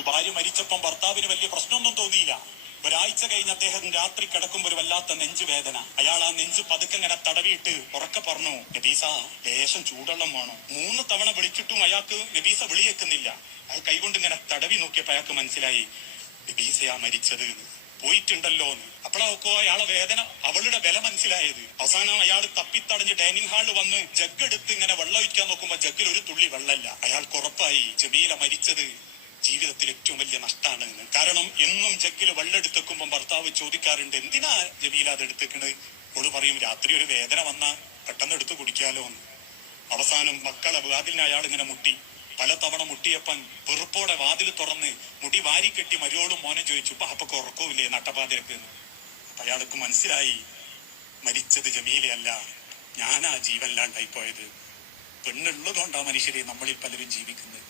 ഒരു ഭാര്യ മരിച്ചപ്പം ഭർത്താവിന് വലിയ പ്രശ്നമൊന്നും തോന്നിയില്ല. ഒരാഴ്ച കഴിഞ്ഞ് അദ്ദേഹം രാത്രി കിടക്കുമ്പോൾ ഒരു വല്ലാത്ത നെഞ്ചുവേദന അയാൾ ആ നെഞ്ച് പതുക്കെ ഇങ്ങനെ തടവിയിട്ട് ഉറക്കെ പറഞ്ഞു നബീസ ലേശം ചൂടുവെള്ളം വേണം. മൂന്ന് തവണ വിളിച്ചിട്ടും അയാൾക്ക് നബീസ വിളിയേക്കുന്നില്ല. അയാൾ കൈകൊണ്ട് ഇങ്ങനെ തടവി നോക്കിയപ്പോ അയാൾക്ക് മനസ്സിലായി നബീസയാ മരിച്ചത്. പോയിട്ടുണ്ടല്ലോ എന്ന്. അപ്പോഴൊക്കെ അയാളെ വേദന അവളുടെ വില മനസ്സിലായത്. അവസാനം അയാൾ തപ്പിത്തടഞ്ഞ് ഡൈനിങ് ഹാളിൽ വന്ന് ജഗ് എടുത്ത് ഇങ്ങനെ വെള്ളം ഒഴിക്കാൻ നോക്കുമ്പോ ജഗ്ഗിൽ ഒരു തുള്ളി വെള്ളമല്ല. അയാൾക്ക് ഉറപ്പായി ജമീല മരിച്ചത് ജീവിതത്തിൽ ഏറ്റവും വലിയ നഷ്ടമാണ് കാരണം എന്നും ജഗ്ഗിൽ വെള്ളം എടുത്തേക്കുമ്പോൾ ഭർത്താവ് ചോദിക്കാറുണ്ട് എന്തിനാ ജമീല അത് എടുത്തേക്കണത് ഓൾ പറയും രാത്രി ഒരു വേദന വന്ന പെട്ടെന്ന് എടുത്ത് കുടിക്കാലോ എന്ന്. അവസാനം മക്കളെ വാതിലിന് അയാൾ ഇങ്ങനെ മുട്ടി. പലതവണ മുട്ടിയപ്പൻ വെറുപ്പോടെ വാതിൽ തുറന്ന് മുടി വാരിക്കെട്ടി മരുവോളും മോനെ ചോദിച്ചു അപ്പൊ ഉറക്കവില്ലേ നട്ടപാതിരക്ക് എന്ന്. അപ്പൊ അയാൾക്ക് മനസ്സിലായി മരിച്ചത് ജമീലയല്ല ഞാനാ ജീവനിലാണ്ടായി പോയത് പെണ്ണുള്ളതുകൊണ്ടാ മനുഷ്യരെ നമ്മളിൽ പലരും ജീവിക്കുന്നത്.